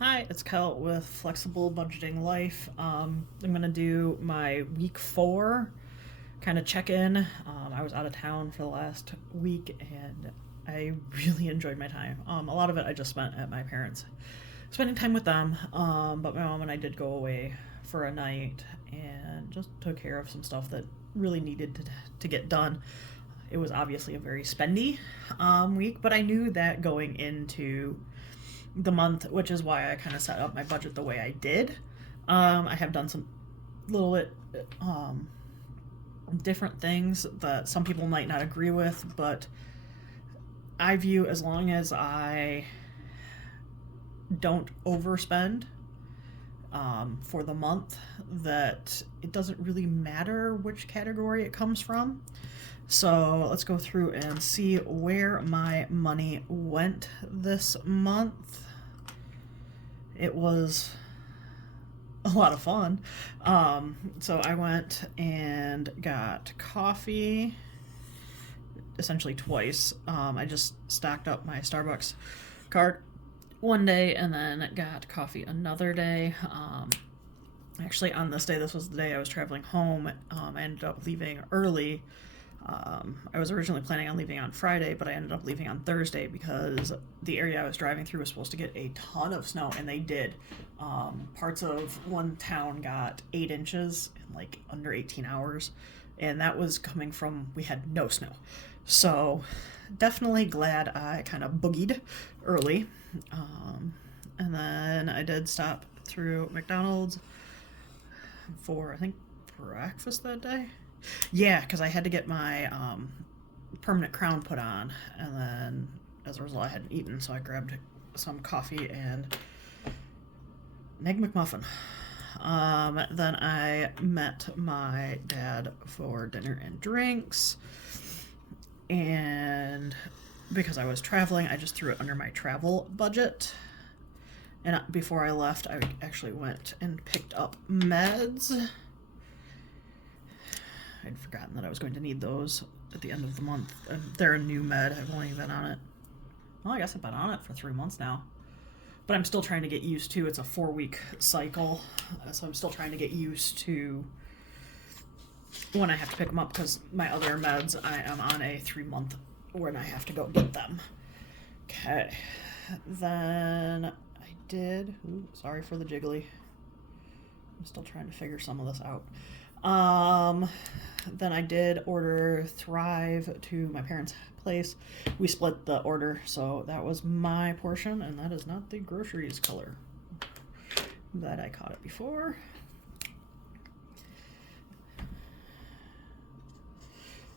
Hi, it's Kel with Flexible Budgeting Life. I'm gonna do my week 4 kind of check in. I was out of town for the last week and I really enjoyed my time. A lot of it I just spent at my parents, spending time with them. But my mom and I did go away for a night and just took care of some stuff that really needed to get done. It was obviously a very spendy week, but I knew that going into the month, which is why I kind of set up my budget the way I did. I have done some little bit different things that some people might not agree with, but I view as long as I don't overspend for the month, that it doesn't really matter which category it comes from. So let's go through and see where my money went this month. It was a lot of fun. So I went and got coffee essentially twice. I just stacked up my Starbucks card one day and then got coffee another day. Actually, on this day, this was the day I was traveling home. I ended up leaving early. I was originally planning on leaving on Friday, but I ended up leaving on Thursday because the area I was driving through was supposed to get a ton of snow, and they did. Parts of one town got 8 inches in like under 18 hours, and that was coming from we had no snow. So definitely glad I kind of boogied early. And then I did stop through McDonald's for, I think, breakfast that day. Yeah, because I had to get my permanent crown put on, and then as a result, I hadn't eaten, so I grabbed some coffee and an egg McMuffin. Then I met my dad for dinner and drinks, and because I was traveling, I just threw it under my travel budget. And before I left, I actually went and picked up meds. I'd forgotten that I was going to need those at the end of the month. They're a new med. I've only been on it. Well, I guess I've been on it for 3 months now. But I'm still trying to get used to. It's a 4-week cycle, so I'm still trying to get used to when I have to pick them up, because my other meds, I am on a 3-month when I have to go get them. Okay. Then I did... Ooh, sorry for the jiggly. I'm still trying to figure some of this out. Then I did order Thrive to my parents' place. We split the order, so that was my portion, and that is not the groceries color that I caught it before.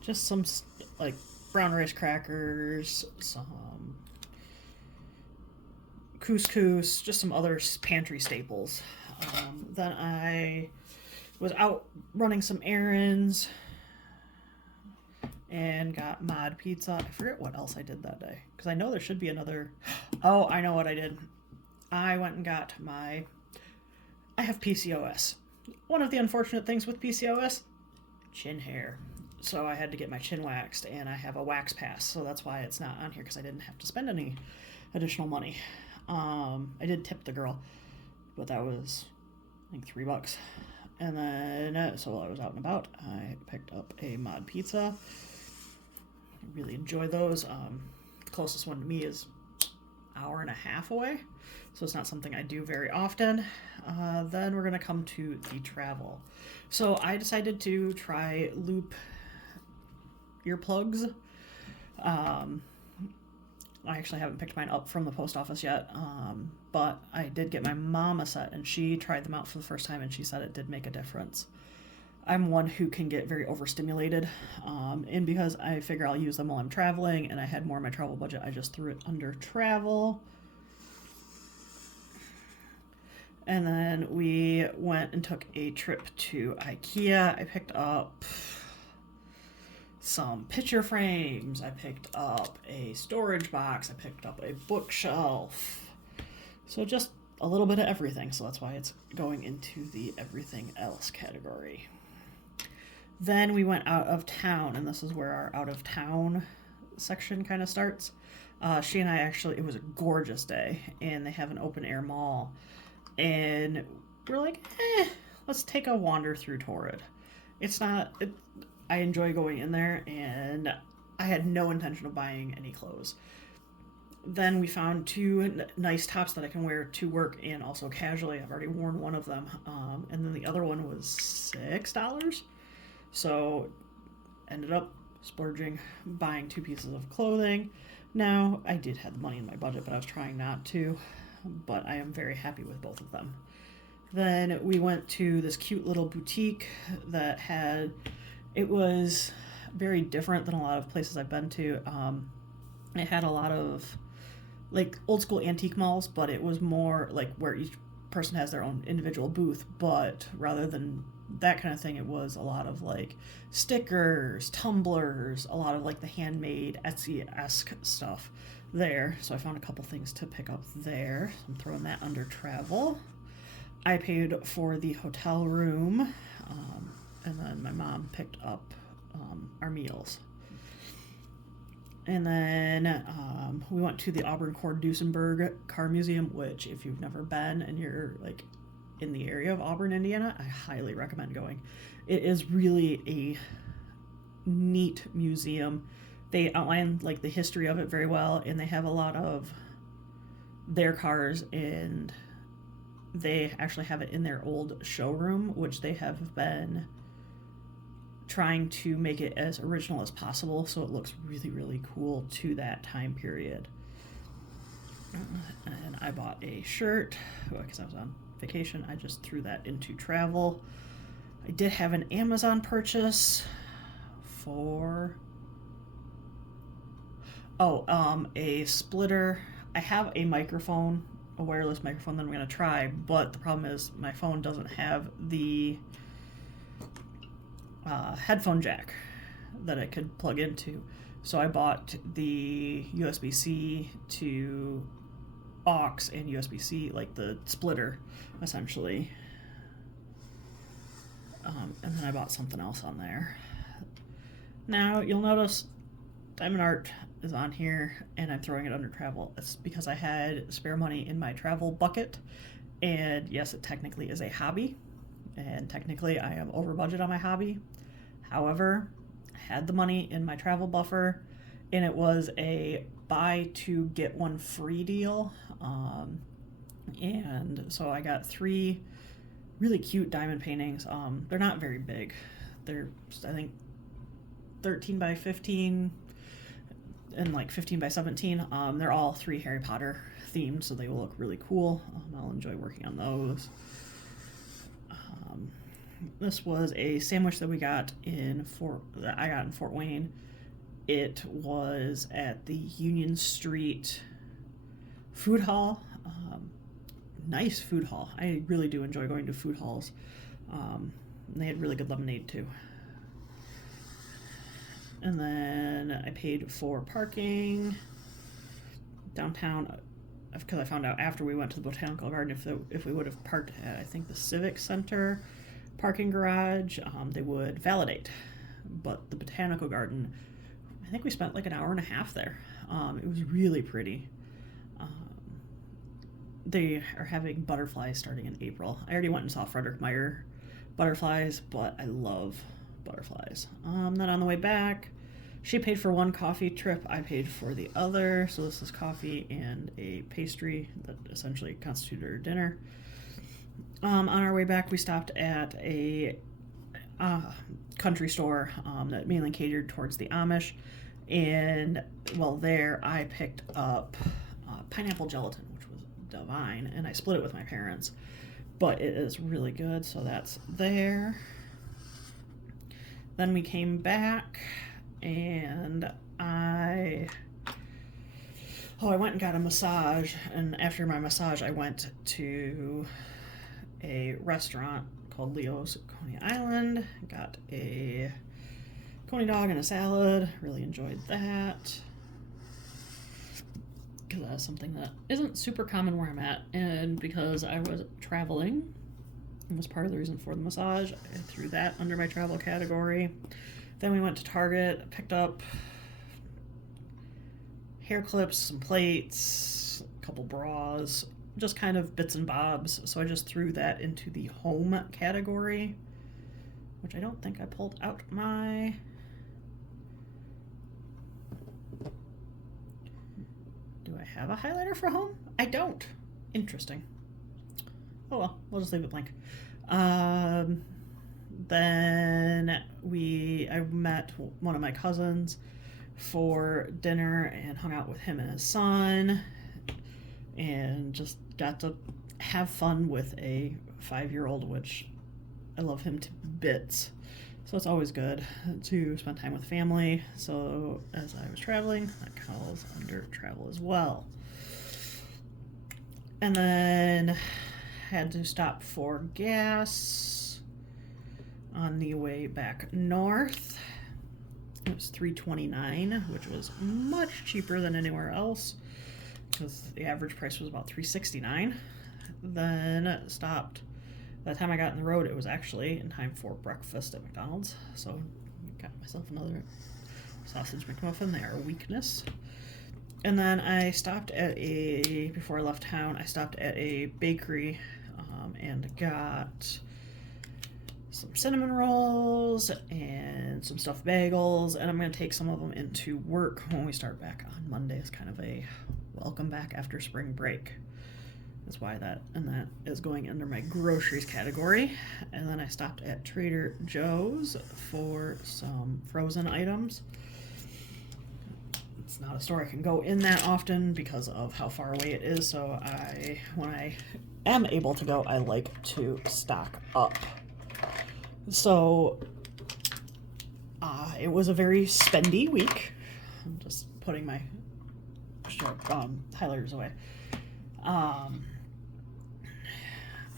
Just some like brown rice crackers, some couscous, just some other pantry staples. Then I was out running some errands and got mod pizza. I forget what else I did that day, because I know there should be another. Oh, I know what I did. I went and got I have PCOS. One of the unfortunate things with PCOS, chin hair. So I had to get my chin waxed, and I have a wax pass, so that's why it's not on here, because I didn't have to spend any additional money. I did tip the girl, but that was, I think, $3. And then, so while I was out and about, I picked up a mod pizza. I really enjoy those. The closest one to me is an hour and a half away, so it's not something I do very often. Then we're going to come to the travel. So I decided to try loop earplugs. I actually haven't picked mine up from the post office yet, but I did get my mom a set, and she tried them out for the first time, and she said it did make a difference. I'm one who can get very overstimulated, and because I figure I'll use them while I'm traveling, and I had more in my travel budget, I just threw it under travel. And then we went and took a trip to IKEA. I picked up some picture frames, I picked up a storage box, I picked up a bookshelf. So just a little bit of everything, so that's why it's going into the everything else category. Then we went out of town, and this is where our out of town section kind of starts. She and I actually, it was a gorgeous day, and they have an open air mall, and we're like, let's take a wander through Torrid. It's not, I enjoy going in there, and I had no intention of buying any clothes. Then we found two nice tops that I can wear to work and also casually. I've already worn one of them, and then the other one was $6. So ended up splurging, buying 2 pieces of clothing. Now, I did have the money in my budget, but I was trying not to. But I am very happy with both of them. Then we went to this cute little boutique that had, it was very different than a lot of places I've been to. It had a lot of like old school antique malls, but it was more like where each person has their own individual booth. But rather than that kind of thing, it was a lot of like stickers, tumblers, a lot of like the handmade Etsy-esque stuff there. So I found a couple things to pick up there. So I'm throwing that under travel. I paid for the hotel room, and then my mom picked up our meals. And then we went to the Auburn Cord Duesenberg Car Museum, which if you've never been and you're like in the area of Auburn, Indiana, I highly recommend going. It is really a neat museum. They outline like the history of it very well, and they have a lot of their cars, and they actually have it in their old showroom, which they have been trying to make it as original as possible, so it looks really, really cool to that time period. And I bought a shirt because I was on vacation. I just threw that into travel. I did have an Amazon purchase for a splitter. I have a microphone, a wireless microphone that I'm going to try, but the problem is my phone doesn't have the headphone jack that I could plug into. So I bought the USB-C to aux and USB-C, like the splitter, essentially. And then I bought something else on there. Now, you'll notice Diamond Art is on here, and I'm throwing it under travel. It's because I had spare money in my travel bucket, and yes, it technically is a hobby, and technically I am over budget on my hobby. However, I had the money in my travel buffer, and it was a buy 2 get 1 free deal. And so I got 3 really cute diamond paintings. They're not very big. They're, I think, 13 by 15 and like 15 by 17. They're all 3 Harry Potter themed, so they will look really cool. I'll enjoy working on those. This was a sandwich that I got in Fort Wayne. It was at the Union Street food hall. Nice food hall. I really do enjoy going to food halls. And they had really good lemonade too. And then I paid for parking downtown because I found out after we went to the Botanical Garden if we would have parked at, I think, the Civic Center parking garage, they would validate. But the Botanical Garden, I think we spent like an hour and a half there. It was really pretty. They are having butterflies starting in April. I already went and saw Frederick Meyer butterflies, but I love butterflies. Then on the way back, she paid for one coffee trip, I paid for the other. So this is coffee and a pastry that essentially constituted her dinner. On our way back, we stopped at a country store that mainly catered towards the Amish. And while there, I picked up pineapple gelatin, which was divine, and I split it with my parents. But it is really good, so that's there. Then we came back, and I went and got a massage, and after my massage, I went to a restaurant called Leo's Coney Island. Got a coney dog and a salad. Really enjoyed that because that's something that isn't super common where I'm at, and because I was traveling, it was part of the reason for the massage. I threw that under my travel category. Then we went to Target, picked up hair clips, some plates, a couple bras, just kind of bits and bobs. So I just threw that into the home category, which I don't think I pulled out my... Do I have a highlighter for home? I don't. Interesting. Oh well, we'll just leave it blank. Then I met one of my cousins for dinner and hung out with him and his son and just got to have fun with a 5-year-old, which I love him to bits. So it's always good to spend time with family. So as I was traveling, that calls under travel as well. And then had to stop for gas on the way back north. It was $3.29, which was much cheaper than anywhere else because the average price was about $3.69. Then stopped. By the time I got on the road, it was actually in time for breakfast at McDonald's. So got myself another sausage McMuffin. They are a weakness. And then I stopped at before I left town, I stopped at a bakery and got some cinnamon rolls and some stuffed bagels, and I'm going to take some of them into work when we start back on Monday as kind of a welcome back after spring break. That's why that is going under my groceries category. And then I stopped at Trader Joe's for some frozen items. It's not a store I can go in that often because of how far away it is, so when I am able to go, I like to stock up. So it was a very spendy week. I'm just putting my highlighters away.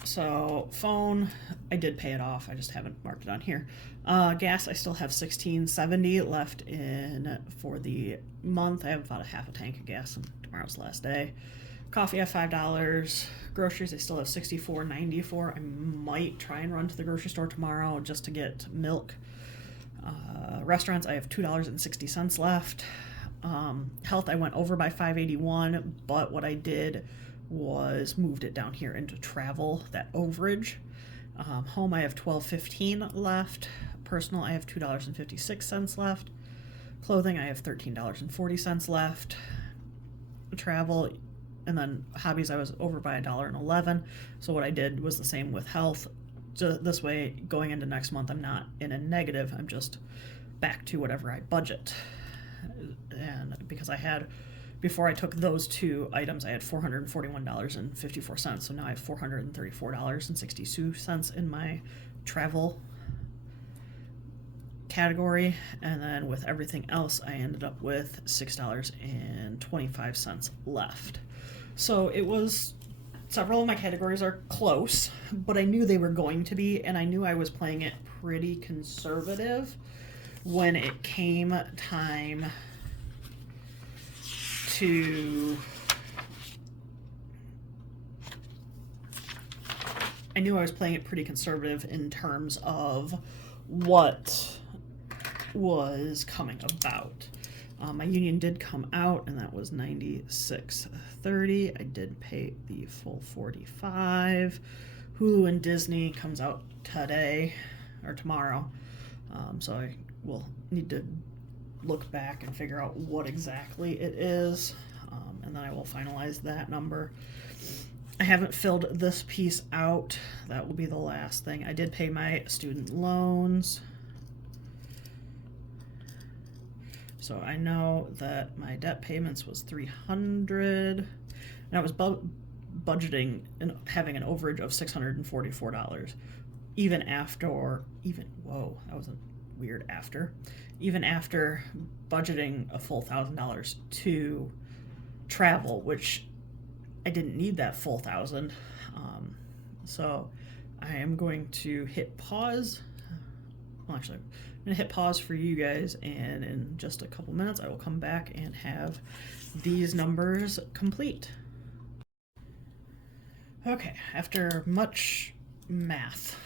So phone, I did pay it off. I just haven't marked it on here. Gas, I still have $16.70 left in for the month. I have about a half a tank of gas, and tomorrow's the last day. Coffee, I have $5. Groceries, I still have $64.94. I might try and run to the grocery store tomorrow just to get milk. Restaurants, I have $2.60 left. Health, I went over by $5.81, but what I did was moved it down here into travel, that overage. Home, I have $12.15 left. Personal, I have $2.56 left. Clothing, I have $13.40 left. Travel, and then hobbies, I was over by $1.11. So what I did was the same with health. This way, going into next month, I'm not in a negative. I'm just back to whatever I budget. And because before I took those two items, I had $441.54. So now I have $434.62 in my travel category. And then with everything else, I ended up with $6.25 left. So it was, several of my categories are close, but I knew they were going to be, and I knew I was playing it pretty conservative when it came time I knew I was playing it pretty conservative in terms of what was coming about. My union did come out, and that was $96.30. I did pay the full $45. Hulu and Disney comes out today or tomorrow, so I will need to look back and figure out what exactly it is, and then I will finalize that number. I haven't filled this piece out. That will be the last thing. I did pay my student loans. So I know that my debt payments was $300, and I was budgeting and having an overage of $644. Even after budgeting a full $1,000 to travel, which I didn't need that full $1,000. So I am going to hit pause. Well, actually, I'm going to hit pause for you guys, and in just a couple minutes, I will come back and have these numbers complete. Okay, after much math,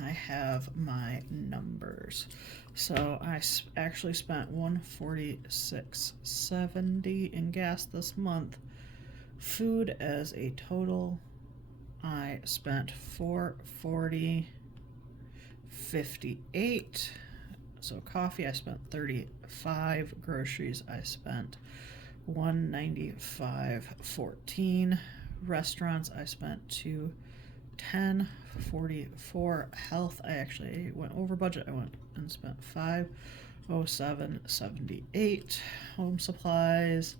I have my numbers. So I actually spent $146.70 in gas this month. Food as a total, I spent $440.58. So coffee, I spent $35. Groceries, I spent $195.14. Restaurants, I spent $210.44. Health, I actually went over budget. I went and spent $507.78. Home supplies,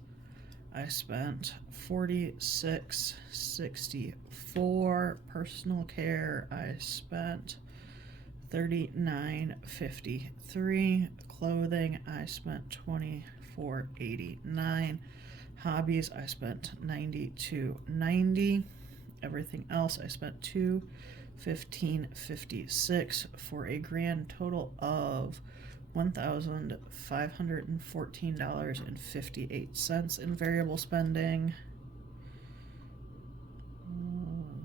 I spent $46.64. Personal care, I spent $39.53. Clothing, I spent $24.89. Hobbies, I spent $92.90. Everything else, I spent $215.56 for a grand total of $1,514.58 in variable spending.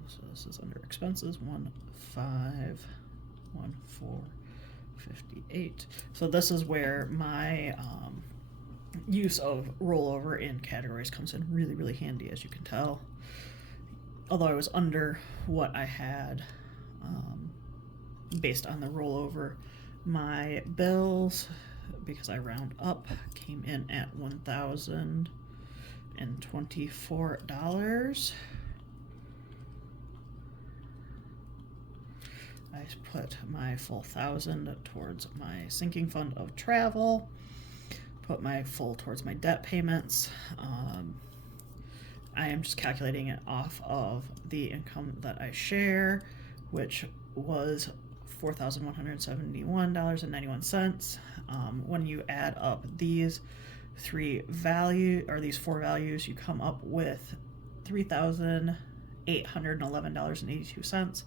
So this is under expenses, 1,514.58. So this is where my use of rollover in categories comes in really, really handy, as you can tell. Although I was under what I had based on the rollover, my bills, because I round up, came in at $1,024. I put my full $1,000 towards my sinking fund of travel, put my full towards my debt payments. I am just calculating it off of the income that I share, which was $4,171.91. When you add up these four values, you come up with $3,811.82,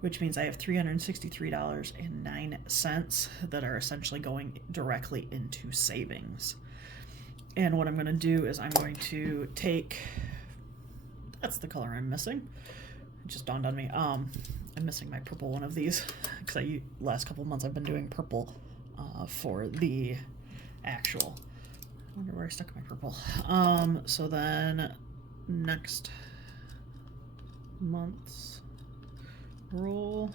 which means I have $363.09 that are essentially going directly into savings. And what I'm going to do is I'm going to take, that's the color I'm missing. It just dawned on me. I'm missing my purple one of these because last couple of months I've been doing purple for the actual. I wonder where I stuck my purple. So then next month's roll.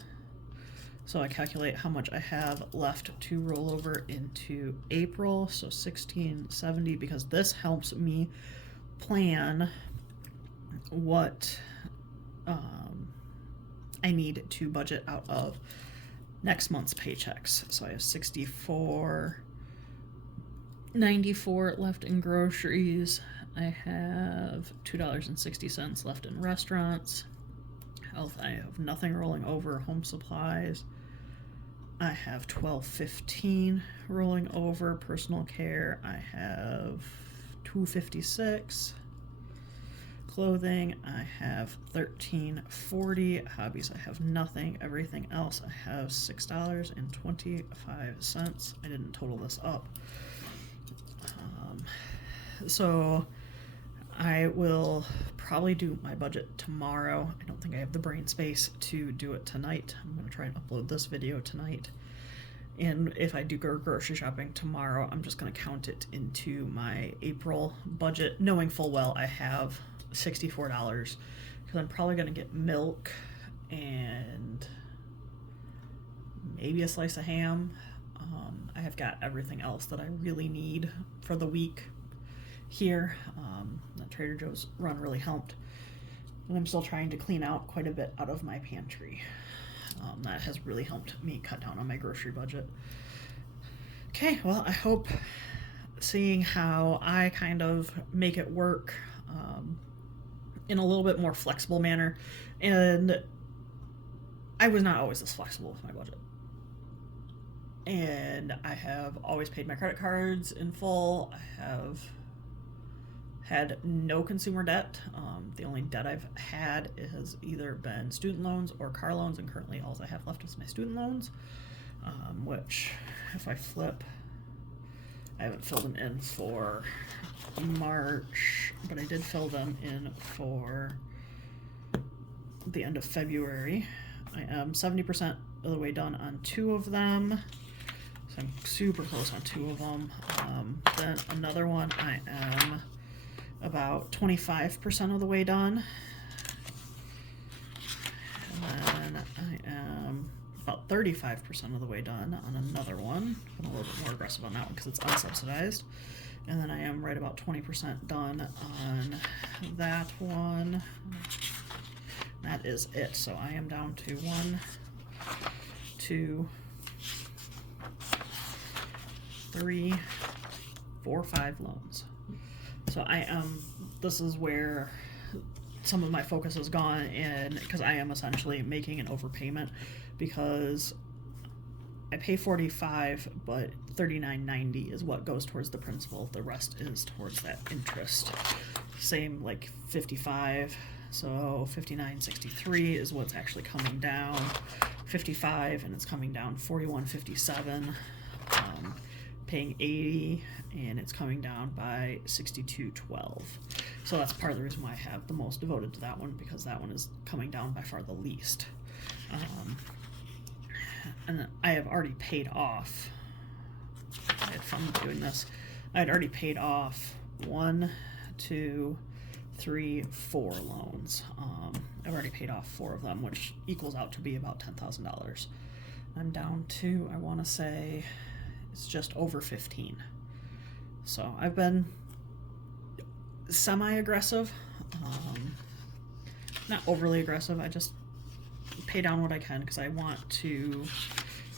So I calculate how much I have left to roll over into April. So $1,670, because this helps me plan what I need to budget out of next month's paychecks. So I have $64.94 left in groceries. I have $2.60 left in restaurants. Health, I have nothing rolling over. Home supplies, I have $12.15 rolling over. Personal care, I have $2.56. Clothing, I have $13.40. Hobbies, I have nothing. Everything else, I have $6.25. I didn't total this up. So I will probably do my budget tomorrow. I don't think I have the brain space to do it tonight. I'm going to try and upload this video tonight. And if I do go grocery shopping tomorrow, I'm just going to count it into my April budget, knowing full well I have $64, because I'm probably going to get milk and maybe a slice of ham. I have got everything else that I really need for the week here. That Trader Joe's run really helped. And I'm still trying to clean out quite a bit out of my pantry. That has really helped me cut down on my grocery budget. Okay, well, I hope seeing how I kind of make it work in a little bit more flexible manner. And I was not always this flexible with my budget. And I have always paid my credit cards in full. I have had no consumer debt. The only debt I've had has either been student loans or car loans, and currently all I have left is my student loans, which if I flip, I haven't filled them in for March, but I did fill them in for the end of February. I am 70% of the way done on 2 of them. So I'm super close on 2 of them. Then another one, I am about 25% of the way done. And then I am about 35% of the way done on another one. I'm a little bit more aggressive on that one because it's unsubsidized. And then I am right about 20% done on that one. That is it. So I am down to 1, 2, 3, 4, 5 loans. So this is where some of my focus has gone in, because I am essentially making an overpayment, because I pay $45, but $39.90 is what goes towards the principal. The rest is towards that interest. Same like 55. So 59.63 is what's actually coming down. 55, and it's coming down 41.57. Paying 80, and it's coming down by 62.12. So that's part of the reason why I have the most devoted to that one, because that one is coming down by far the least. And I have already paid off. I had fun doing this. I had already paid off 1, 2, 3, 4 loans. I've already paid off 4 of them, which equals out to be about $10,000. I'm down to, I want to say, it's just over 15. So I've been semi-aggressive, not overly aggressive. I just pay down what I can because I want to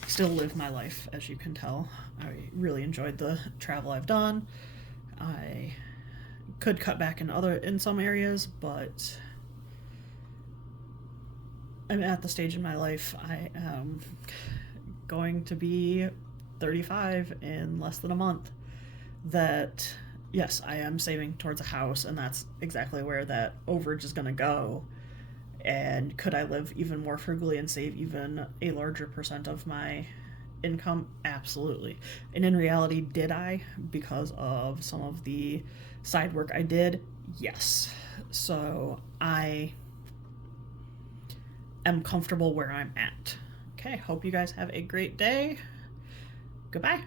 still live my life, as you can tell. I really enjoyed the travel I've done. I could cut back in some areas, but I'm at the stage in my life I am going to be 35 in less than a month, that yes, I am saving towards a house, and that's exactly where that overage is going to go. And could I live even more frugally and save even a larger percent of my income? Absolutely. And in reality, did I? Because of some of the side work I did? Yes. So I am comfortable where I'm at. Okay, hope you guys have a great day. Goodbye.